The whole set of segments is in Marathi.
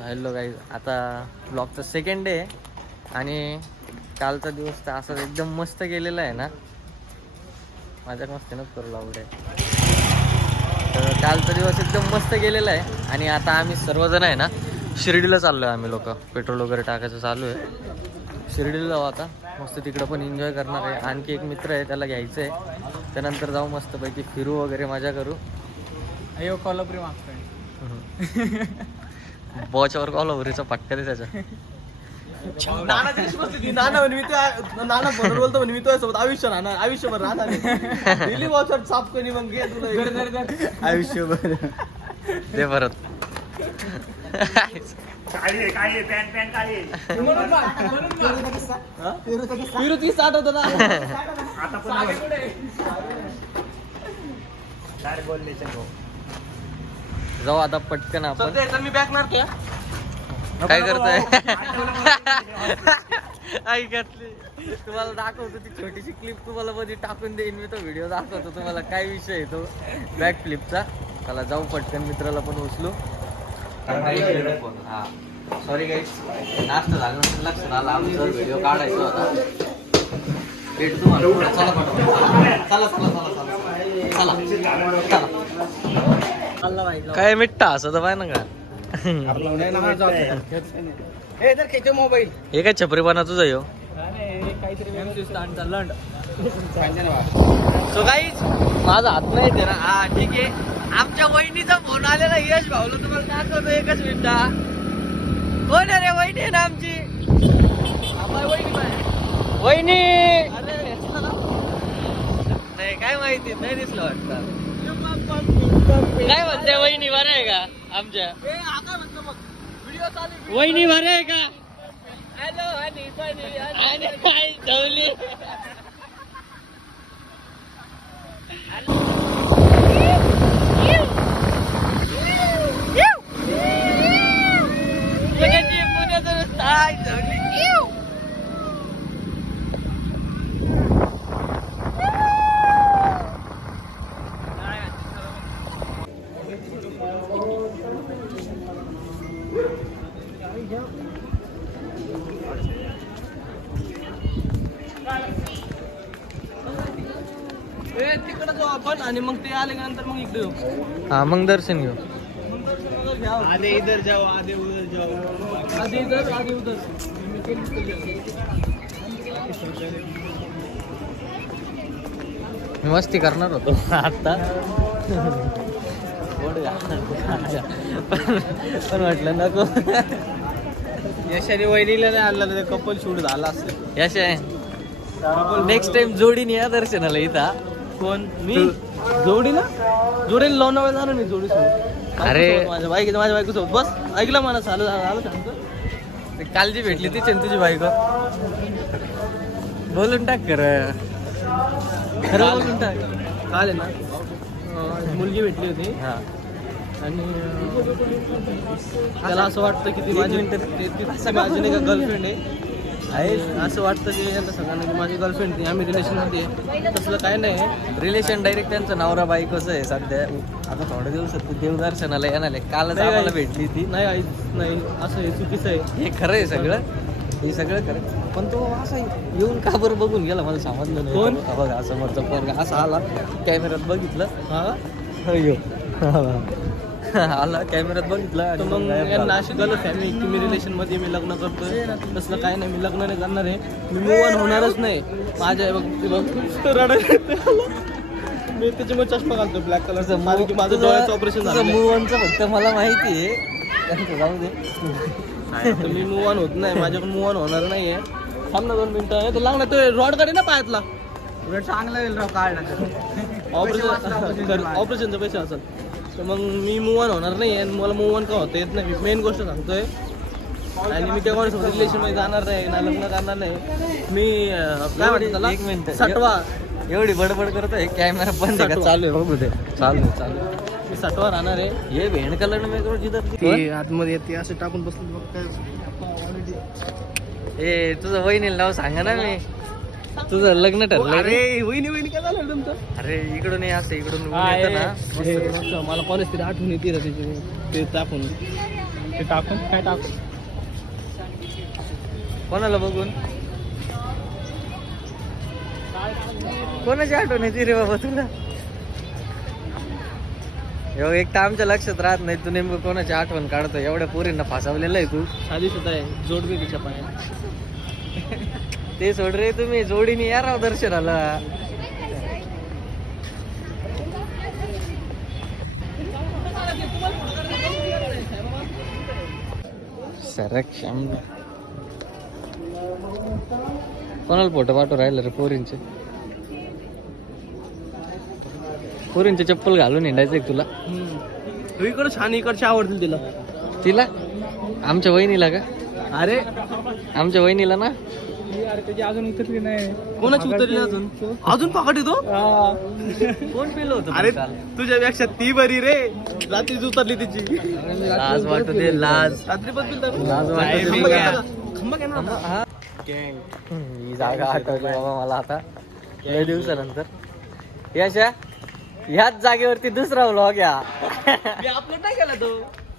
हॅलो गाईज, आता ब्लॉगचा सेकंड डे आहे आणि कालचा दिवस तर असं एकदम मस्त गेलेला आहे ना. माझ्या मस्तीनंच करू लागले. तर कालचा दिवस एकदम मस्त गेलेला आहे आणि आता आम्ही सर्वजण आहे ना शिर्डीला चाललो आहे. आम्ही लोक पेट्रोल वगैरे टाकायचं चालू आहे. शिर्डीला जाऊ आता, मस्त तिकडं पण एन्जॉय करणार आहे. आणखी एक मित्र आहे, त्याला घ्यायचं आहे. त्यानंतर जाऊ मस्तपैकी फिरू वगैरे, मजा करू. अयो कोल्हापुरी मागतोय बॉचवर कोल्हापुरीचा पटका दे त्याच्या. नाना दिवशी बसली नाना म्हणे मी तो नाना बरोबर बोलतो म्हणे मी तो सोबत आयुष्यभर राहणार दिल्ली वॉचर साफ करी मग घे तुला आयुष्यभर ते परत विरुद्धी स्टार्ट होतो ना जाऊ आता पटकन आपण. मी बॅक मारतो काय करतोय? ऐकतली तुम्हाला दाखवतो ती छोटीशी क्लिप, तुम्हाला मध्ये टाकून देईन मी. तो व्हिडिओ दाखवतो तुम्हाला काय विषय आहे तो बॅक फ्लिपचा. त्याला जाऊ पटकन, मित्राला पण उचलू. हा सॉरी गाईज, नाश्ता झाला लक्षात आला आमचा व्हिडिओ काढायचा होता. भेट तुम्हाला पुढं. चला पटकन, चला चला चला चला चला. काय मिठ्ठा असं तर पाय ना का. मोबाईल हे काय छपरीपणा तुझा यो. सो गाईज, माझा हात नाही येते ना. हा ठीक आहे. आमच्या वहिनीचा फोन आलेला यश भाऊला तुम्हाला दाखवतो एकच मिनिटा. कोण आहे रे? वहिनी आहे ना आमची. वहिनी नाही काय माहिती, नाही दिसलं वाटतं. काय म्हणते वहिनी? बरं आहे का आमच्या वहिनी? बरं आहे का? हॅलो हनी काय ठेवली. तिकडे जाऊ आपण आणि मग ते आले नंतर मग इकडे येऊ. हा मग दर्शन घेऊ. आधे इधर जाओ, आधे उधर जाओ, आधे इधर आधे उधर. मी मस्ती करणार होतो आता, पण म्हटलं नको. यशाने वहिनीला नाही आणलं तर कपल शूट झाला असेल. यश आहे नेक्स्ट टाइम जोडीने या दर्शनाला इथं. कोण? मी जोडीला लोणावळा जाणार मी जोडी सोबत. अरे माझ्या बायको सोबत बस. ऐकलं मला झालं सांगतो. काल जी भेटली तीच आहे तुझी बायको. बोलून टाक खरं बोलून टाक. काल आहे ना मुलगी भेटली होती हा आणि त्याला असं वाटतं की ती माझी माझी नाही का गर्लफ्रेंड आहे. असं वाटतं की यांना सगळ्यांना की माझी गर्लफ्रेंड ती, आम्ही रिलेशनमध्ये आहे. तसलं काय नाही. रिलेशन डायरेक्ट त्यांचं नवरा बायकोचं आहे सध्या. आता थोड्या दिवसात देवदर्शनाला येणार आहे. कालच आम्हाला भेटली ती. नाही नाही असं हे चुकीचं आहे. हे खरं आहे सगळं, हे सगळं खरं. पण तो असं येऊन का बरं बघून गेला मला समजलं नाही. कोण? बघा समोरचा पोरगा असा आला, कॅमेऱ्यात बघितलं. आला कॅमेऱ्यात बघितलं. तर मग यांना अशी गलत आहे की मी रिलेशनमध्ये मी लग्न करतोय. तसलं काय नाही, मी लग्न नाही करणार आहे. मी मूव ऑन होणारच नाही. माझ्या मी त्याच्यामुळे चष्मा घालतो ब्लॅक कलरचा. माझं डोळ्याचं ऑपरेशन झालं. मूव ऑनचं फक्त मला माहिती आहे. जाऊ दे. मी मूव ऑन होत नाही, माझ्याकडून मूव ऑन होणार नाहीये. थांब ना 2 मिनिटं. तो लागणार तो रॉड काढे ना पायातला. चांगला येईल राव काढला. ऑपरेशनचा पैसे असेल तर मग मी मूव ऑन होणार नाही आणि मला मूव ऑन का होता येत नाही. मेन गोष्ट सांगतोय. आणि मी तेव्हा रिलेशनमध्ये जाणार नाही ना, लग्न करणार नाही मी. काय वाटतं त्याला? एक मिनिट. सटवा एवढी बडबड करतोय. कॅमेरा बंद आहे का? चालू आहे बघू दे. चालू मी सटवा राहणार आहे. ये भेंड कलर में जिधर ती आतमध्ये येते असं टाकून बसलं बघ. ए तुझं वहिनीला नाव सांगा ना. मी तुझं लग्न ठरलं रे. वहिनी वहिनी काय झालं तुमचं? अरे इकडून ये, असं इकडून येतं ना. मला कॉलेज तरी आठवण येते रे त्याची ते टाकून. ते टाकून काय टाकू कोणाला बघून कोणाची आठवण येते रे बाबा तुला? एवढं एक तर आमच्या लक्षात राहत नाही तू नेमकं कोणाची आठवण काढतो. एवढ्या पोरींना फासावलेलं आहे तू. साधी सुद्धा आहे जोडवी तिच्या पायात. ते सोड रे, तुम्ही जोडीने या राव दर्शनाला. संरक्षण कोणाला फोटो पाठव राहिलं रे पोरींचे? पोरींचे चप्पल घालून हिंडायचंय तुला? इकडं छान इकडचे आवडतील तिला. तिला आमच्या वहिनीला का? अरे आमच्या वहिनीला ना. त्याची अजून उतरली नाही. कोणाची उतरली अजून? अजून पाकट येतो. कोण पिलं होतं? अरे तुझ्यापेक्षा ती बरी रे. रात्रीच उतरली तिची. लाज वाटत ते, लाज. रात्री पण लाज वाटत खंबा ही जागा आठवली बाबा मला आता लय दिवसानंतर. यशा ह्याच जागेवरती दुसरा व्लॉग या. मी अपलोड नाही केला तो.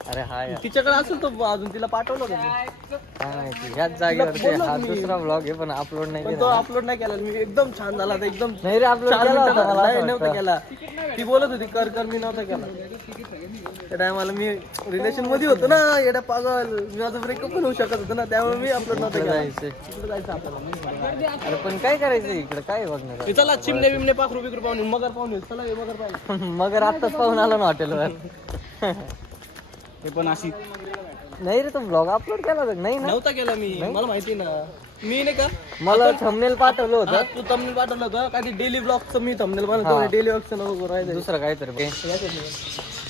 अरे हा यार. तिच्याकडे असेल तो अजून तिला पाठवलं होतं मी. काय माहिती ह्याच जागेवरती बोललो हा मी. दुसरा व्लॉग आहे पण अपलोड नाही पण तो केला. अपलोड नाही केला मी. एकदम छान झाला होता एकदम. नाही रे अपलोड 4 केला होता मिनिटं मला नाही, असं नव्हता वाटतं. केला. ती बोलत होती कर कर, मी नव्हता केला. त्या टायमाला मी रिलेशन मध्ये होतो ना. येड्या पागल माझं ब्रेकअप पण होऊ शकत होतं ना. त्यामुळे मी अपलोड नव्हता केला. जायचंय. तिकडे जायचं आपल्याला. अरे पण काय करायचं इकडे? काय बघणार? हे चला चिमणे बिमणे पाखरू बिकरू पाहून येऊ. मगर पाहून येऊ. चला हे मगर पाहिजे. मगर आत्ताच पाहून आलो ना हॉटेलवर. हे पण अशी नाही रे, तो ब्लॉग अपलोड केला होता नाही ना? नव्हता केला मी. मला माहिती ना. मी नाही का मला थंबनेल पाठवलं हा, होतं. तू थंबनेल पाठवलं होतं का? ती डेली ब्लॉगचं मी थंबनेल बनवतो. हा. डेली ब्लॉगचं नको राहिलं. दुसरं काहीतरी.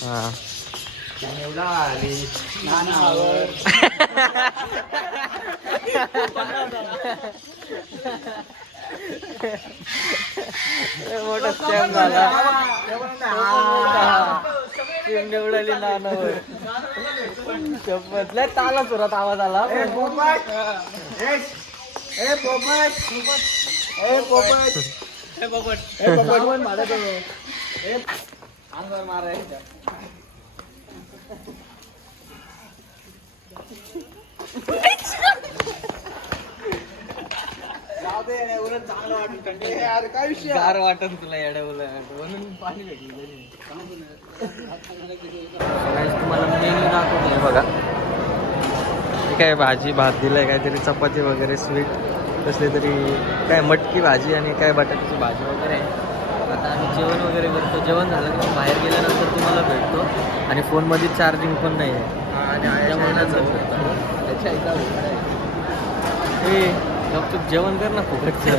हा मोठा स्कॅम झाला. चिमणी उडाली नानावर. शपथ लय ताला सुरात आवाज आला. गार वाटत तुला येड्या म्हणून पाणी भेटलं. तुम्हाला मेन्यू दाखवतो बघा. काय भाजी भात दिलाय, काहीतरी चपाती वगैरे स्वीट कसले तरी, काय मटकी भाजी आणि काय बटाट्याची भाजी वगैरे आहे. आता आम्ही जेवण वगैरे करतो. जेवण झालं की बाहेर गेल्यानंतर तुम्हाला भेटतो. आणि फोनमध्ये चार्जिंग पण नाही आहे. हे गपचूप जेवण कर ना. फुकटचं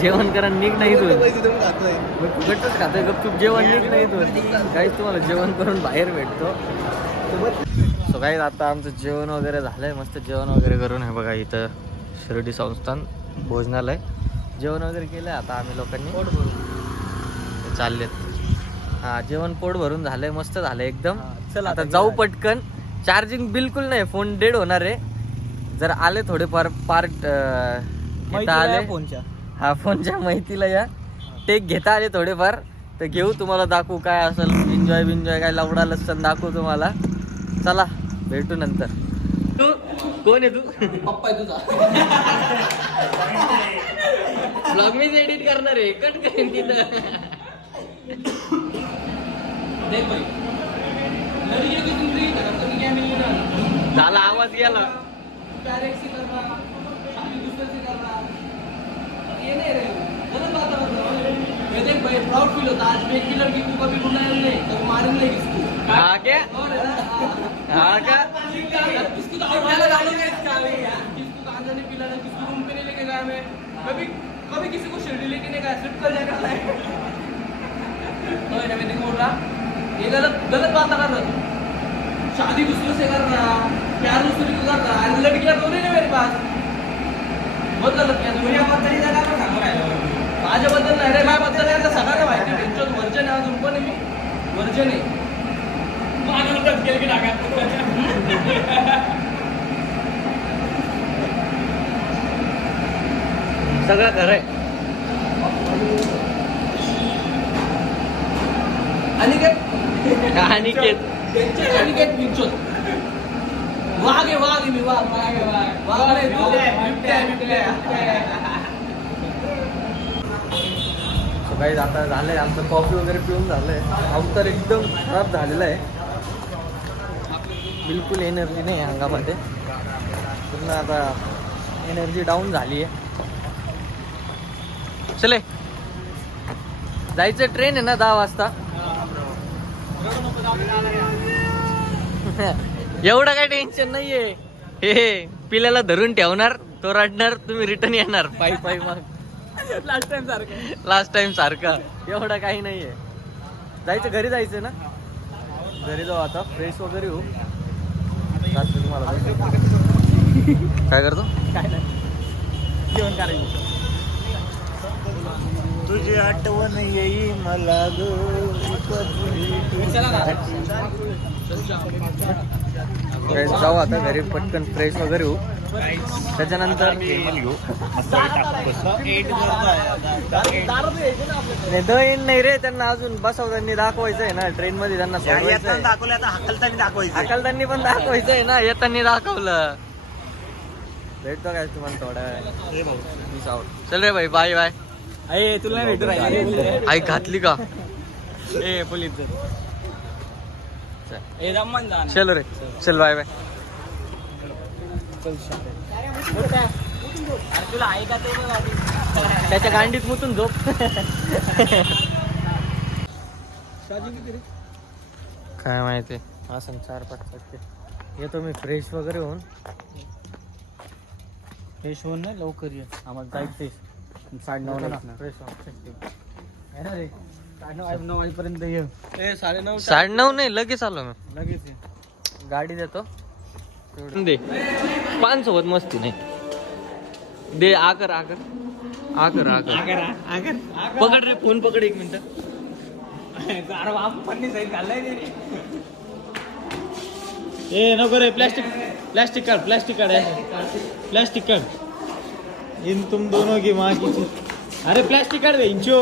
जेवण करा, निघ नाही तू. फुकटच खातोय गपचूप जेवण, निघ नाही तू. काहीच तुम्हाला जेवण करून बाहेर भेटतो. सो काही आता आमचं जेवण वगैरे झालंय. मस्त जेवण वगैरे करून हे बघा इथं शिर्डी संस्थान भोजनालय जेवण वगैरे केलंय. आता आम्ही लोकांनी पोट भरून चाललेत. हा जेवण पोट भरून झालंय. मस्त झालंय एकदम. चला आता जाऊ पटकन. चार्जिंग बिलकुल नाही, फोन डेड होणार आहे. जर आले थोडेफार पार्ट आले फोनच्या. हा फोनच्या माहितीला या टेक घेता आले थोडेफार तर घेऊ. तुम्हाला दाखवू काय असेल एन्जॉय बिन्जॉय, काय लवडा लස්සन दाखवू तुम्हाला. चला भेटू नंतर. तू कोण आहे? तू पप्पा आहे तुझा. ब्लॉग मीच एडिट करणार आहे. कट करेन तिथं. झाला आवाज गेला. प्राउड फील होता. आज मैं किलर की तू कभी बुलाया नहीं, कभी मारेंगे किसको. हा क्या? हा का? किसको तो आउट डालेंगे इसका भी यार. किसको खाना नहीं पिलाना, किसको रूम पे नहीं लेके गया मैं. कभी कभी किसी को शिरडी लेके नहीं गया. शिफ्ट कर जाएगा. तो ये मैं बोल रहा ये गलत बात कर रहा तू. शादी दूसरे से कर रहा, प्यार दूसरे को कर रहा, लड़कियां तो नहीं है मेरे पास. बहुत गलत किया तू. याबद्दल जगा का सांगू राहिलो. माझ्याबद्दल नाही रे, माझ्याबद्दल आहे तर सगळ्यांना माहिती आहे. त्यांच्यात वर्जन आहे, अजून पण मी वर्जन आहे. माझ्याबद्दल केलं की टाका. सगळं खरंय. अनिकेत अनिकेत अनिकेत विंचोत. काही आता झालंय आमचं कॉफी वगैरे पिऊन झालंय. अवतार एकदम खराब झालेला आहे, बिलकुल एनर्जी नाही अंगामध्ये. पूर्ण आता एनर्जी डाऊन झाली आहे. चले जायचं, ट्रेन आहे ना 10 वाजता. एवढं काही टेन्शन नाहीये. हे पिल्याला धरून ठेवणार, तो रडणार, तुम्ही रिटर्न येणार पायी पायी. मग लास्ट टाइम सारखं एवढं काही नाहीये. जायचं, घरी जायचं ना. घरी जाऊ आता, फ्रेश वगैरे होऊ. तुम्हाला काय करतो, काय नाही जेवण करायचं. तुझी आठवण येई मला जाऊ आता घरी, पटकन फ्रेश वगैरे होऊ. त्याच्यानंतर दहीन नाही रे, त्यांना अजून बसवताना दाखवायचं आहे ना. ट्रेन मध्ये त्यांना हाकलताना पण दाखवायचं आहे ना. येताना दाखवलं. भेटतो काय तुम्हाला थोड्या वेळ. चल रे भाई, बाय बाय. अरे तुला नाही भेटू राहिला. आई घातली का ए पोलीस ए रमन जा. चल रे, चल बाय बाय. तुला ऐका ते त्याच्या गांडीत मुतून झोप. काय माहिती असं 4-5 टक्के. येतो मी फ्रेश वगैरे होऊन. फ्रेश होऊन नाही लवकर ये, आम्हाला जायचंय 9:30 फ्रेश 9 वाजेपर्यंत ये. 9:30 नाही, लगेच आलो मी. लगेच ये. गाडी देतो दे. पान सोबत मस्ती नाही दे. आकर आकर आकर आकर पकड रे, फोन पकड 1 मिनिट. ए नको रे, प्लास्टिक काढ, प्लास्टिक काढ. इन तुम दोनों की माँ की. अरे प्लास्टिक काढ दे इंचो.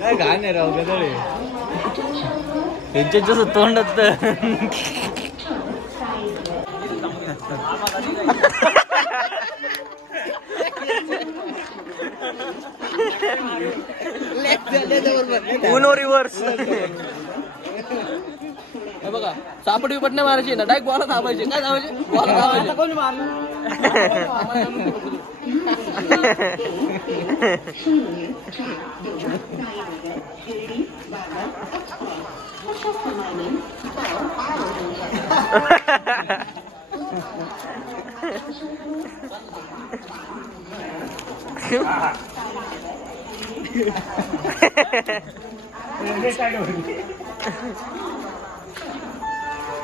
काय घाण आहे राव गदळे त्यांच्या जसं तोंडात. रिव्हर्स. हे बघा, सापड विपट नाही मारायची ना, डायरेक्ट बॉल थांबायचे. काय थांबायचे? बॉल थांबायचे. कोणी मारलं?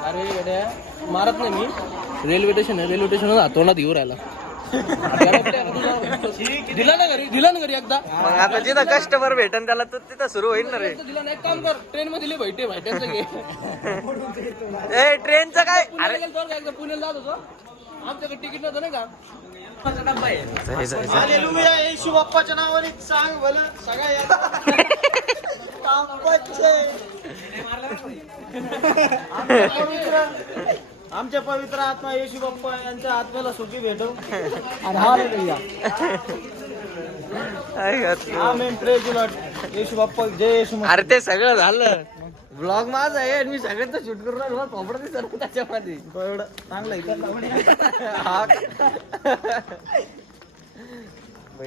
अरे येड्या, मारत नाही मी. रेल्वे स्टेशन आहे, रेल्वे स्टेशन तोंडात घेऊन राहिला. दिला ना घरी एकदा. मग आता जिथं कस्टमर भेटन त्याला तर तिथं सुरू होईल ना रे. दिला ना, एक काम कर, ट्रेन मध्ये दिली भाईट्यांचं घे. ए ट्रेनचं काय. पुण्याला गेलो का एकदा, पुण्याला जात होतो, आमच्याकडे तिकीट नव्हतं नाही का. डब्बा आहे. येशू बाप्पाच्या नावाने सांग भलं सगळ्या आमच्या पवित्र आत्मा येशू बाप्पा यांच्या आत्म्याला सुखी भेटव. येशू बाप्पा जय येशू. अरे ते सगळं झालं. ब्लॉग माझा आहे आणि मी सगळ्यांचं शूट करून राहिलो. थोपडं दिसत त्याच्यामध्ये. एवढं चांगलं आहे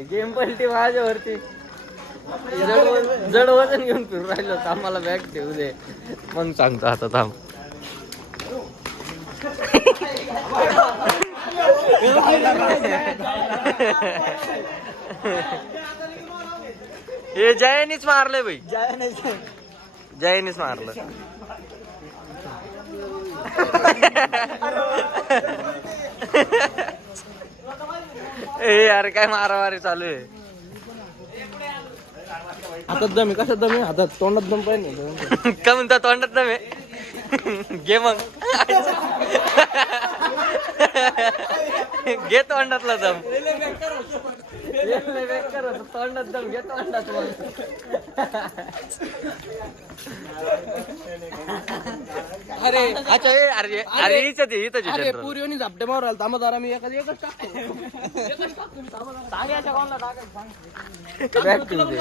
गेम पलटी माझ्यावरती. जड वजन घेऊन फिरून राहिलो. आम्हाला बॅग ठेवू दे मग सांगतो आता थांब. हे जयानीच मारलंय भाई. जयानीच मारलं. ए यार काय मारामारी चालू आहे. हातात दम आहे, कशात दम आहे? हातात, तोंडात दम पाहिजे. का म्हणता तोंडात दमे घे मग घे तोंडातला दम तोंडात दम घे तोंडात मग अरे अच्छा अरे अरे अरे पुरीवणी झापटे मारू राहिला. थांबा जरा, मी एकच टाकतो. बॅक टू दे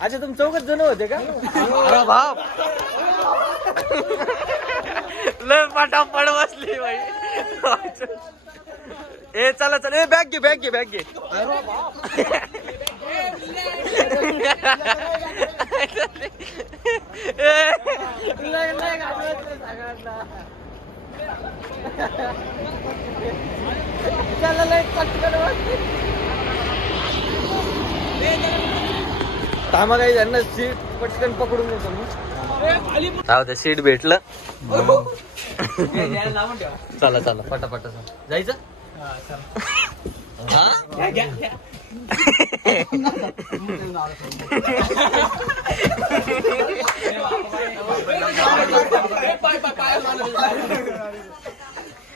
अच्छा तुम्ही चौघच जण होते का? अरे बाप लय पटापट बसली बाई. ए चला चला ए बॅग घे बॅग घे थांबा काही त्यांना सीट पटकन पकडून देतो मी. सीट भेटलं. चला चला पटापट जायचं.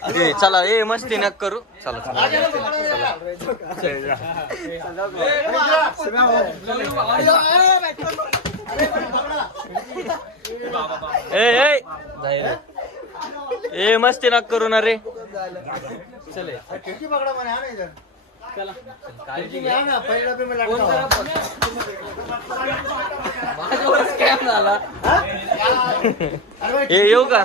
ए चला ए मस्ती नक करू. चला चला ए ए मस्ती नक करू ना रे. चले काळजी घ्या ना. स्कॅम झाला. हे येऊ का?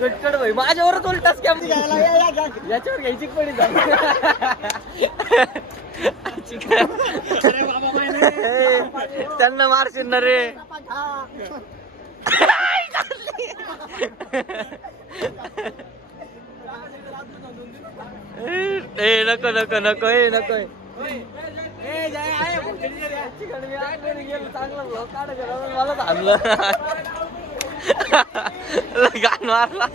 कटकट भाई माझ्यावरच उलटा स्कॅम याच्यावर घ्यायची पडी त्यांना मारशील ना रे. ए नको नको नको ए नको मला थांबलं गाण मारला.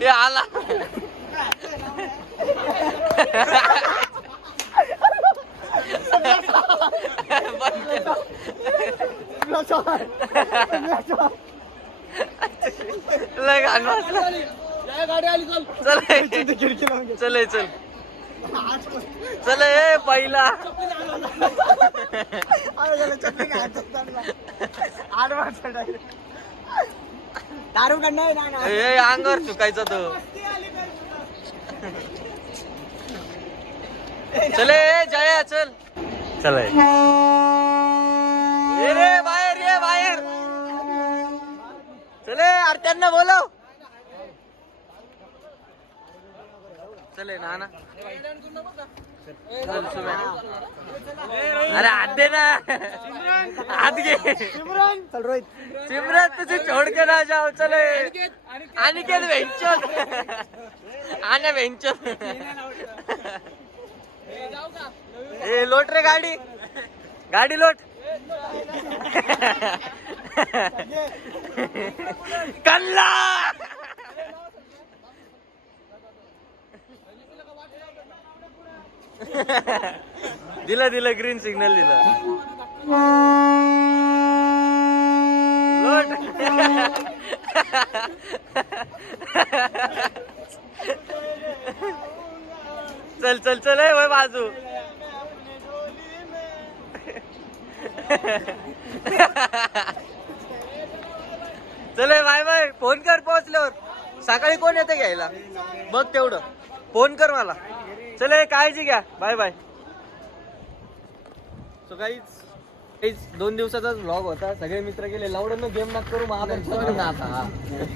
ए आला लय गाण मारला. चल चल चल ए पहिला दारू काढणार ए अंगावर चुकायचा तो. चले जया चल चल ये रे बाहेर चले अरे त्यांना बोलव. चले ना अरे हात दे ना. हात घे सिमरन तुझे छोड़ के ना जाओ. चले अनिकेत वेंचर आने वेंचर ए लोट रे गाडी लोट. कल्ला दिला ग्रीन सिग्नल दिला. लोट चल चल ए वय बाजू. चले बाय फोन कर पोहोचल्यावर. सकाळी कोण येते घ्यायला बघ तेवढं फोन कर मला. चले काळजी घ्या. बाय. सो काहीच 2 दिवसाचाच व्लॉग होता. सगळे मित्र गेले लावडं गेम नका करू मग आता.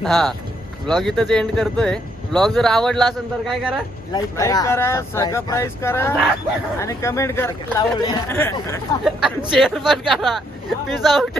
हा व्लॉग इथंच एंड करतोय. व्लॉग जर आवडला असेल तर काय करा, लाईक करा, सबस्क्राईब करा आणि कमेंट करा, शेअर पण करा. Peace out.